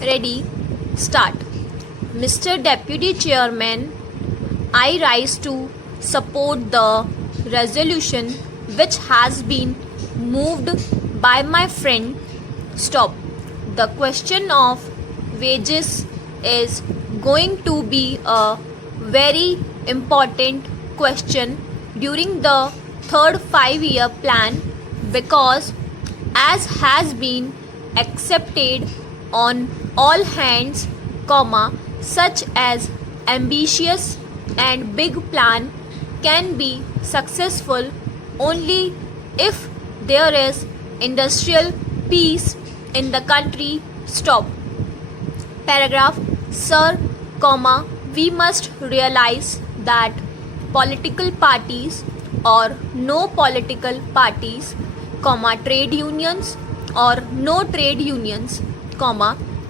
Ready, start. Mr. Deputy Chairman, I rise to support the resolution which has been moved by my friend. Stop. The question of wages is going to be a very important question during the third 5-year plan because, as has been accepted on all hands, such as ambitious and big plan can be successful only if there is industrial peace in the country. Stop. Paragraph. Sir, we must realize that political parties or no political parties, trade unions or no trade unions,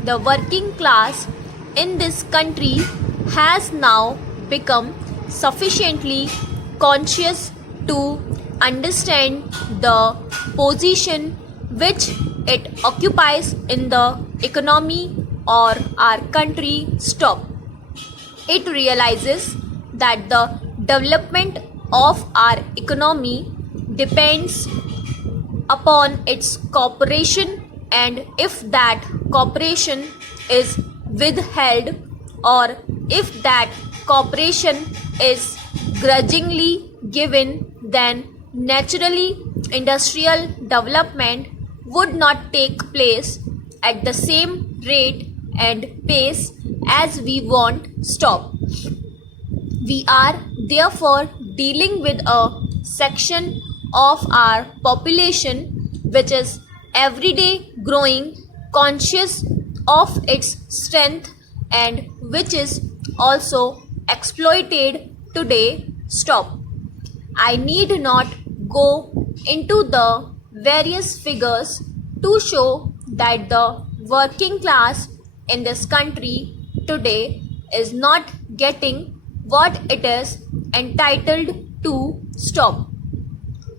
the working class in this country has now become sufficiently conscious to understand the position which it occupies in the economy or our country. Stop. It realizes that the development of our economy depends upon its cooperation, and if that cooperation is withheld or if that cooperation is grudgingly given, then naturally industrial development would not take place at the same rate and pace as we want. Stop. We are therefore dealing with a section of our population which is every day growing conscious of its strength and which is also exploited today. Stop. I need not go into the various figures to show that the working class in this country today is not getting what it is entitled to. Stop.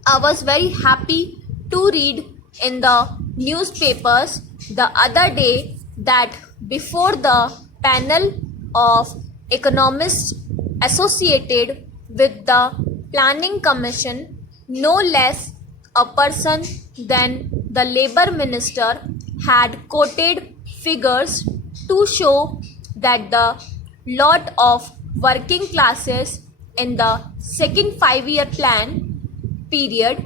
I was very happy to read in the newspapers the other day that before the panel of economists associated with the Planning Commission, no less a person than the Labour Minister had quoted figures to show that the lot of working classes in the second 5-year plan period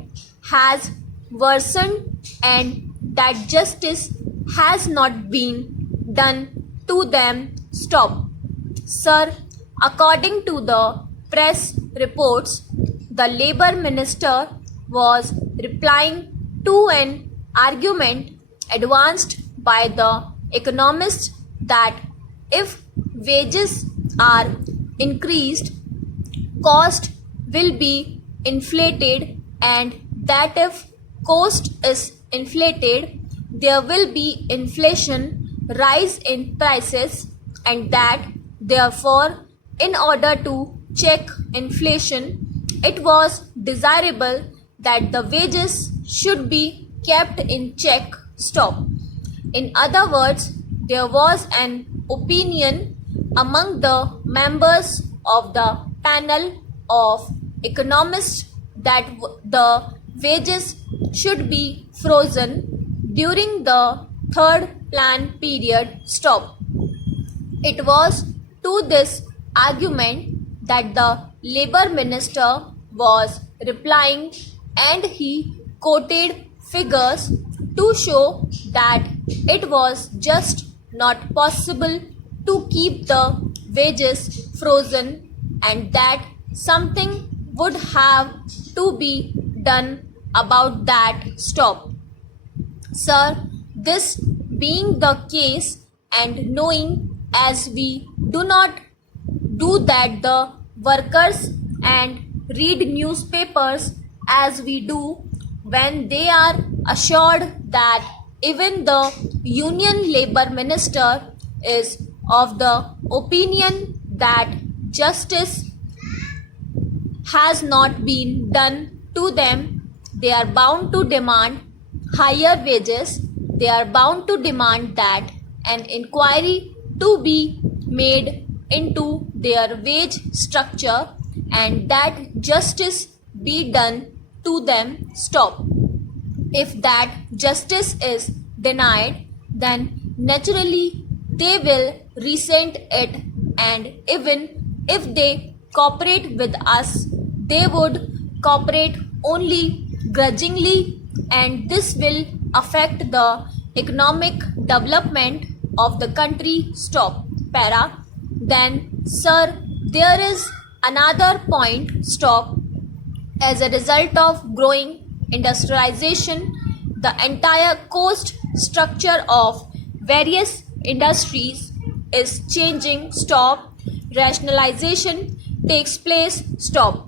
has worsened and that justice has not been done to them. Stop. Sir, according to the press reports, the Labour Minister was replying to an argument advanced by the economists that if wages are increased, cost will be inflated, and that if cost is inflated, there will be inflation, rise in prices, and that therefore in order to check inflation, it was desirable that the wages should be kept in check. Stop. In other words, there was an opinion among the members of the panel of economists that the wages should be frozen during the third plan period. Stop. It was to this argument that the Labour Minister was replying, and he quoted figures to show that it was just not possible to keep the wages frozen and that something would have to be done about that. Stop. Sir, this being the case and knowing as we do not do that the workers and read newspapers as we do, when they are assured that even the Union Labour Minister is of the opinion that justice has not been done to them, they are bound to demand higher wages. They are bound to demand that an inquiry to be made into their wage structure and that justice be done to them. Stop. If that justice is denied, then naturally they will resent it, and even if they cooperate with us, they would cooperate only grudgingly, and this will affect the economic development of the country. Stop. Para. Then, sir, there is another point. Stop. As a result of growing industrialization, the entire cost structure of various industries is changing. Stop. Rationalization takes place. Stop.